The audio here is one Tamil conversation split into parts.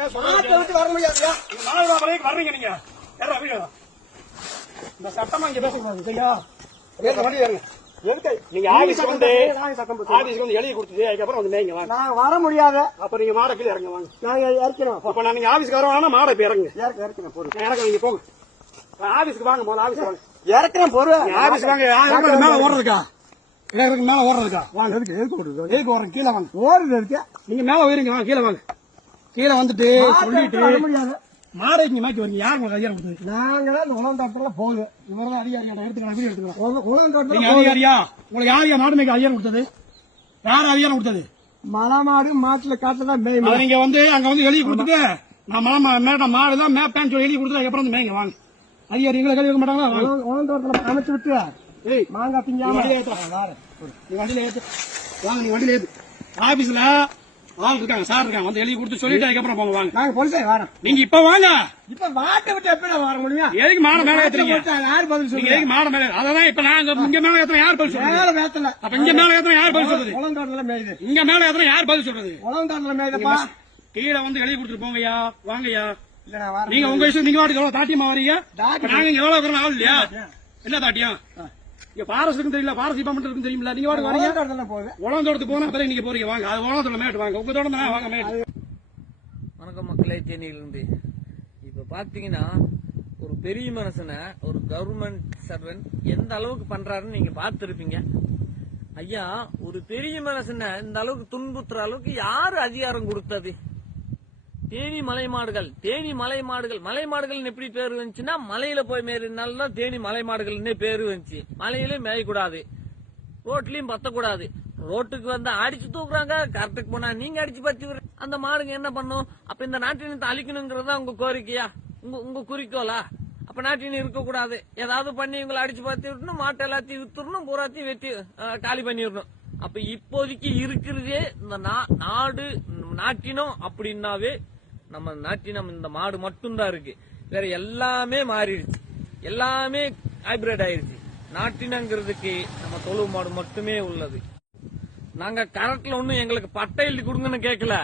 விட்டு வர முடியாதுயா. வர்றீங்க நீங்க இந்த சட்டமா இங்க பேசக்கூடாது சரியா? வண்டி ஏறுங்க. நீங்க ஆபீஸ்க்கு வந்து எழுதி கொடுத்துட்டு அதுக்கப்புறம் வந்து மேய்ங்க வாங்க. நான் வர முடியாது. அப்ப நீங்க மாட கீழே இறங்க வாங்க. நாங்க இறக்கிறோம். அப்ப நான் நீங்க ஆபீஸ்க்கு வரவானா மாட இப்ப இறங்க. இறக்கிறேன் பொருள். இறங்க நீங்க போங்க. ஆபீஸ்க்கு வாங்க போல ஆபீஸ் வாங்க. இறக்கிறேன் பொருள். ஆபீஸ் வாங்க. மேல ஓடுறதுக்கா? மேல ஓடுறதுக்கா? வாங்க. எதுக்கு ஓடுறது? எதுக்கு ஓடுறீங்க? கீழே வாங்க. ஓடுறது இருக்கு. நீங்க மேல உயருங்க வாங்க. கீழே வாங்க. கீழே வந்துட்டு சொல்லிட்டு வர முடியாது. மாடை இங்க மாற்றி வரீங்க. யார் உங்களுக்கு அதிகாரம் கொடுத்தது? நாங்க தான் உணவு தோட்டத்துல போகுது. இவரதான் அதிகாரியா? எடுத்துக்கலாம் வீடியோ எடுத்துக்கலாம். உணவு தோட்டத்துல அதிகாரியா? உங்களுக்கு யாரையா மாடு மேய்க்க அதிகாரம் கொடுத்தது? யார் அதிகாரம் கொடுத்தது? மலை மாடு மாட்டுல காட்டுலதான் மேய்மா. நீங்க வந்து அங்க வந்து எழுதி கொடுத்துட்டு நான் மேடம் மாடுதான் மேப்பேன்னு சொல்லி எழுதி கொடுத்து அதுக்கப்புறம் வந்து மேய்ங்க வாங்க. அதிகாரி எங்களை கழுவி வைக்க மாட்டாங்களா? உணவு தோட்டத்துல அமைச்சு விட்டு மாங்காய் திங்காம வண்டியில ஏத்து. நீ வண்டியில ஏத்து வாங்க. நீ வண்டியில ஏத்து. ஆபீஸ்ல ஆள் இருக்காங்க, சார் இருக்காங்க, வந்து எழுதி கொடுத்து சொல்லிட்டு அதுக்கப்புறம் போங்க வாங்க. நாங்க போலீஸே வரோம். நீங்க இப்ப வாங்க. இப்ப மாட்டை விட்டு எப்படி வர முடியும்? எதுக்கு மாட மேல ஏத்துறீங்க? யாரு பதில் சொல்லுங்க? எதுக்கு மாட மேல? அதான் இப்ப நாங்க இங்க மேல ஏத்துறோம். யார் பதில் சொல்றது? மேல வேத்தல. அப்ப இங்க மேல ஏத்துறோம். யார் பதில் சொல்றது? உணவு தோட்டத்துல மேயுது. இங்க மேல ஏத்துறோம். யார் பதில் சொல்றது? உணவு தோட்டத்துல மேயுதப்பா. கீழே வந்து எழுதி கொடுத்துட்டு போங்கய்யா. வாங்கய்யா. இல்ல நான் வரேன். நீங்க உங்க விஷயம் நீங்க வாட்டுக்கு எவ்வளவு தாட்டியமா வரீங்க? நாங்க இங்க எவ்வளவு இருக்கிறோம் ஆள் இல்லையா? என்ன தாட்டியம்? இங்க பாரஸ் இருக்குன்னு தெரியல, பாரஸ் டிபார்ட்மெண்ட் இருக்குன்னு தெரியுமில்ல? நீங்க வாட்டுக்கு வரீங்க. உணவு தோட்டத்துக்கு போனா பிறகு நீங்க போறீங்க. வாங்க. அது உணவு தோட்டம் மேட்டு வாங்க. உங்க தோட்டம் தானே வாங்க மேட்டு. வணக்கம் மக்களே, தேனியிலிருந்து. இப்ப பாத்தீங்கன்னா ஒரு பெரிய மனுஷனை ஒரு கவர்மெண்ட் சர்வெண்ட் எந்த அளவுக்கு பண்றாருன்னு நீங்க பாத்துருப்பீங்க. ஐயா, ஒரு பெரிய மனுஷனை இந்த அளவுக்கு துன்புறுத்துற அளவுக்கு யாரு அதிகாரம் கொடுத்தது? தேனி மலை மாடுகள் மலை மாடுகள் எப்படி பேரு வந்துச்சுன்னா, மலையில போய் மேறினால்தான் தேனி மலை மாடுகள்னே பேரு வந்துச்சு. மலையிலயும் மேயக்கூடாது, ரோட்லயும் பத்தக்கூடாது. ரோட்டுக்கு வந்து அடிச்சு தூக்குறாங்க. கரெக்டுக்கு போனா நீங்க அடிச்சு பத்தி அந்த மாடுங்க என்ன பண்ணும்? அப்ப இந்த நாட்டினத்தை அழிக்கணுங்கிறதா உங்க கோரிக்கையா? உங்க குறிக்கோளா? அப்ப நாட்டினம் இருக்க கூடாது. ஏதாவது பண்ணி இவங்களை அடிச்சு பத்தி விடணும், மாட்டை எல்லாத்தையும் வித்துடணும், பூராத்தையும் வெட்டி காலி பண்ணிடணும். அப்ப இப்போதைக்கு இருக்கிறதே இந்த நாடு நாட்டினம் அப்படின்னாவே நம்ம நாட்டினம் இந்த மாடு மட்டும்தான் இருக்கு. வேற எல்லாமே மாறிடுச்சு, எல்லாமே ஹைபிரிட் ஆயிருச்சு. நாட்டினங்கிறதுக்கு நம்ம தொழு மாடு மட்டுமே உள்ளது. நாங்க கரெக்ட்ல ஒண்ணும் எங்களுக்கு பட்டை எழுதி கொடுங்கன்னு கேட்கல.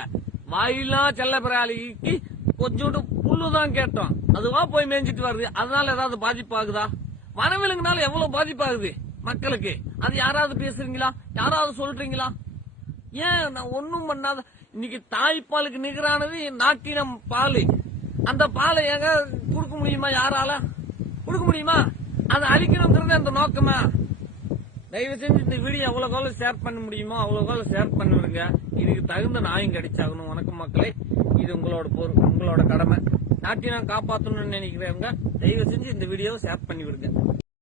வாயிலாம் செல்ல பிராளிக்கு கொஞ்சோண்டு புல்லுதான் கேட்டோம். அதுவா போய் மேய்ஞ்சிட்டு வருது. அதனால ஏதாவது பாதிப்பாகுதா? வனவிலங்குனால எவ்வளவு பாதிப்பாகுது மக்களுக்கு? அது யாராவது பேசுறீங்களா? யாராவது சொல்றீங்களா? ஏன் நான் ஒன்னும் பண்ணாத? இன்னைக்கு தாய்ப்பாலுக்கு நிகரானது நாட்டினம் பால். அந்த பாலை எங்க கொடுக்க முடியுமா? யாரால கொடுக்க முடியுமா? அதை அழிக்கணுங்கிறது அந்த நோக்கமா? தயவு செஞ்சு இந்த வீடியோ எவ்வளவு ஷேர் பண்ண முடியுமோ அவ்வளவு ஷேர் பண்ணிவிடுங்க. இதுக்கு தகுந்த நியாயம் கிடைச்சாகணும். வணக்கம் மக்களே, இது உங்களோட கடமை. நாட்டினம் காப்பாற்றணும்னு நினைக்கிறவங்க தயவு செஞ்சு இந்த வீடியோவை ஷேர் பண்ணி விடுங்க.